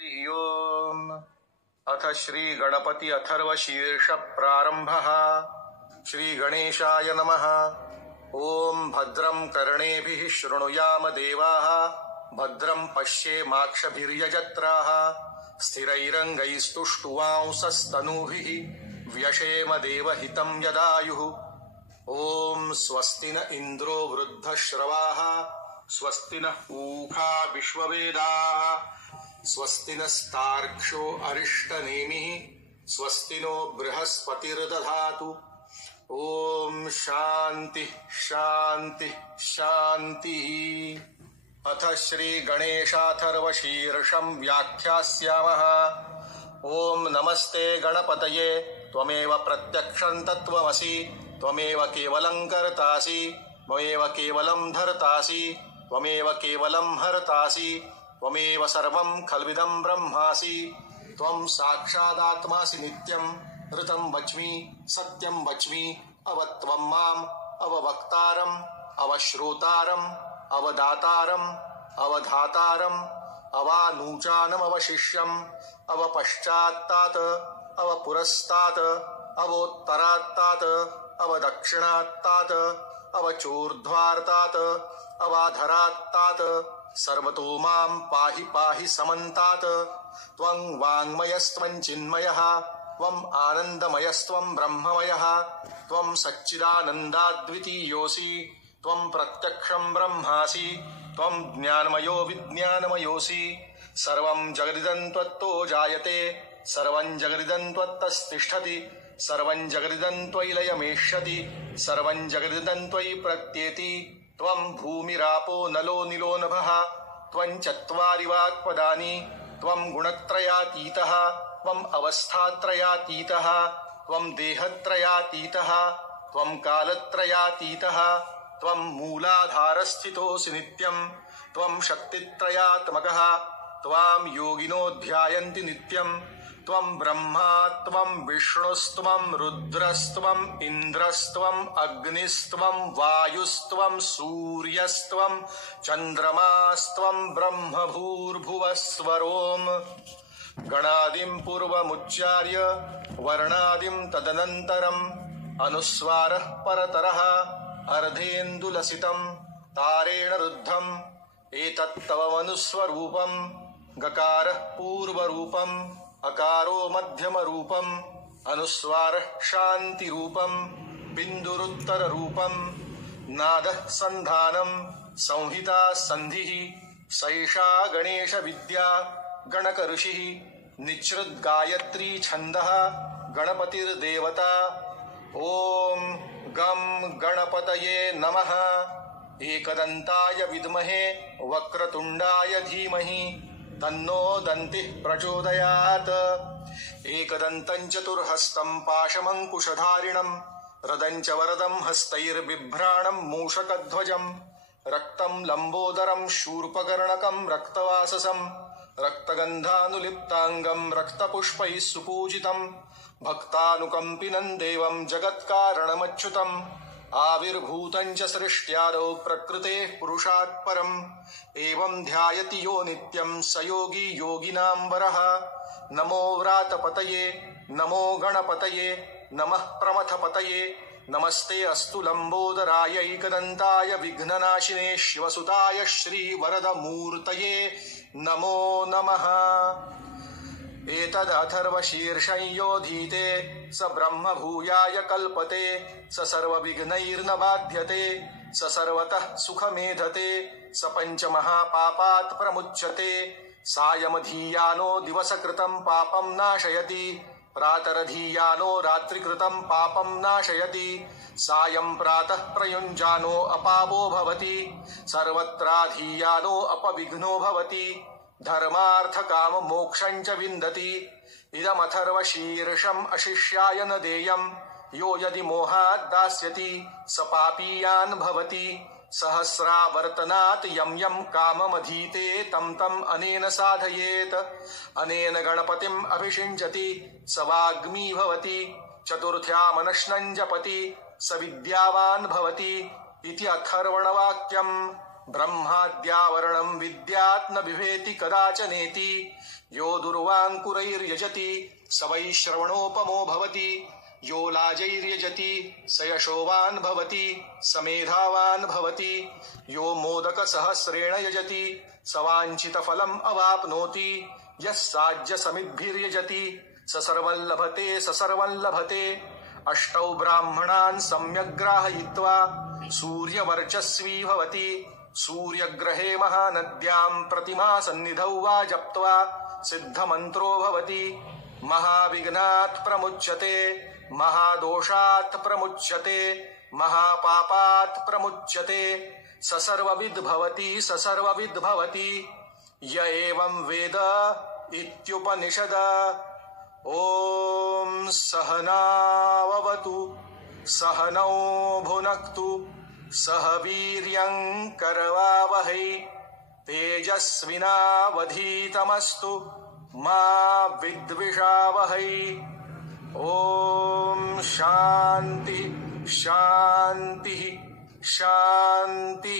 ओम अथ श्री गणपति अथर्व शीर्ष प्रारंभः। श्री गणेशाय नमः। ओम भद्रं कर्णेभिः शृणुयाम देवाः, भद्रं पश्येमाक्षभिर्यजत्राः, स्थिरैरङ्गैस्तुष्टुवांसस्तनूभिः व्यशेम देवहितं यदायुः। ओम स्वस्ति न इन्द्रो वृद्धश्रवाः, स्वस्ति नः पूषा विश्ववेदाः, स्वस्ति नस्तार्क्ष्यो अरिष्टनेमिः, स्वस्ति नो बृहस्पतिर्दधातु। ओम शांति शांति शांतिः। अथ श्री गणेशाथर्वशीर्षं व्याख्यास्यामः। ओम नमस्ते गणपतये, त्वमेव प्रत्यक्षं तत्त्वमसि, त्वमेव केवलं कर्तासि, त्वमेव केवलं धर्तासि, त्वमेव केवलं हर्तासि, त्वमेव सर्वं खल्विदं ब्रह्मासि। त्वं साक्षादात्मासि नित्यं, ऋतं वच्मि सत्यं वच्मि, अवत्वं माम् अववक्तारम् अवश्रोतारम् अवदातारम् अवधातारम् अवानूचानमवशिष्यम् अवपश्चात्तात् अवपुरस्तात् अवोत्तरात्तात् अवदक्षिणात्तात् अवचोर्ध्वार्तात् अवाधरात्तात् सर्वतो मां पाहि पाहि समन्तात्। त्वं वाङ्मयस्त्वं चिन्मयः, त्वं आनन्दमयस्त्वं ब्रह्ममयः, त्वं सच्चिदानन्दाद्वितीयोऽसि, त्वं प्रत्यक्षं ब्रह्मासि, त्वं ज्ञानमयो विज्ञानमयोऽसि। सर्वं जगदिदं त्वत्तो जायते, सर्वं जगदिदं त्वत्तस्तिष्ठति, सर्वं जगदिदं त्वयि लयमेष्यति, सर्वं जगदिदं त्वयि प्रत्येति। त्वं भूमिरापो नलो निलो नभः, त्वं चत्वारि वाक्पदानि, त्वं गुणत्रयातीतः, त्वं अवस्थात्रयातीतः, त्वं देहत्रयातीतः, त्वं कालत्रयातीतः, त्वं मूलाधारस्थितोऽसि नित्यं, त्वं शक्तित्रयात्मकः, त्वां योगिनो ध्यायन्ति नित्यं। त्वं ब्रह्मा त्वं विष्णुस्त्वं रुद्रस्त्वं इन्द्रस्त्वं अग्निस्त्वं वायुस्त्वं सूर्यस्त्वं चन्द्रमास्त्वं ब्रह्म भूर्भुवस्वरोम्। गणादिं पूर्वमुच्चार्य वर्णादिं तदनन्तरम् अनुस्वारः परतरः अर्धेन्दुलसितं तारेण रुद्धम्। एतत्तव मनुस्वरूपं गकारः पूर्वरूपम्, अकारो मध्यमरूपम्, अनुस्वारः शान्तिरूपम्, बिन्दुरुत्तररूपम्, नादः सन्धानम्, संहिता सन्धिः। सैषा गणेशविद्या गणकऋषिः, निच्छृद्गायत्री छन्दः गणपतिर्देवता। ॐ गं गणपतये नमः। एकदन्ताय विद्महे वक्रतुण्डाय धीमहि, तन्नो दन्तिः प्रचोदयात्। एकदन्तं चतुर्हस्तं पाशमङ्कुशधारिणं, रदं च वरदं हस्तैर्बिभ्राणं मूषकध्वजं, रक्तं लम्बोदरं शूर्पकर्णकं रक्तवाससं, रक्तगन्धानुलिप्ताङ्गं रक्तपुष्पैः सुपूजितं, भक्तानुकम्पिनं देवं जगत्कारणमच्युतम्। आविर्भूतं च सृष्ट्यादौ प्रकृतेः पुरुषात् परम्, एवं ध्यायति यो नित्यं स योगी योगिनां वरः। नमो व्रातपतये, नमो गणपतये, नमः प्रमथपतये, नमस्ते अस्तु लम्बोदराय एकदन्ताय विघ्ननाशिने शिवसुताय श्रीवरदमूर्तये नमो नमः। एतदथर्वशीर्षं योधीते स ब्रह्म भूयाय कल्पते, स सर्वविघ्नैर्न बाध्यते, स सर्वतः सुखमेधते, स पञ्चमहापापात् प्रमुच्यते। सायमधीयानो दिवसकृतं पापं नाशयति, प्रातरधीयानो रात्रिकृतं पापं नाशयति, सायं प्रातः प्रयुञ्जानो अपापो भवति, सर्वत्राधीयानो अपविघ्नो भवति, धर्मार्थकाममोक्षं च विन्दति। इदमथर्वशीर्षम् अशिष्याय न देयं, यो यदि मोहात् दास्यति स पापीयान् भवति। सहस्रावर्तनात् यं यं काममधीते तं तम् अनेन साधयेत्। अनेन गणपतिम् अभिषिञ्चति स वाग्मी भवति, चतुर्थ्यामनश्नं जपति स विद्यावान् भवति। इति अथर्वणवाक्यम्। ब्रह्माद्यावरणं विद्यात् न बिभेति कदाचनेति यो दुर्वाङ्कुरैर्यजति स वै श्रवणोपमो भवति यो लाजैर्यजति स यशोवान् भवति स मेधावान् भवति यो मोदकसहस्रेण यजति स वाञ्छितफलम् अवाप्नोति यः साज्यसमिद्भिर्यजति स सर्वं लभते अष्टौ ब्राह्मणान् सम्यग् ग्राहयित्वा सूर्यवर्चस्वी भवति सूर्यग्रहे महानद्यां प्रतिमासन्निधौ वा जप्त्वा सिद्धमन्त्रो भवति महाविघ्नात् प्रमुच्यते महादोषात् प्रमुच्यते महापापात् प्रमुच्यते स सर्वविद् भवति य एवं वेद इत्युपनिषद। ॐ सहनाववतु सहनौ भुनक्तु सह वीर्यं करवावहै तेजस्विनावधीतमस्तु मा विद्विषावहै। ॐ शान्ति शान्ति शान्ति।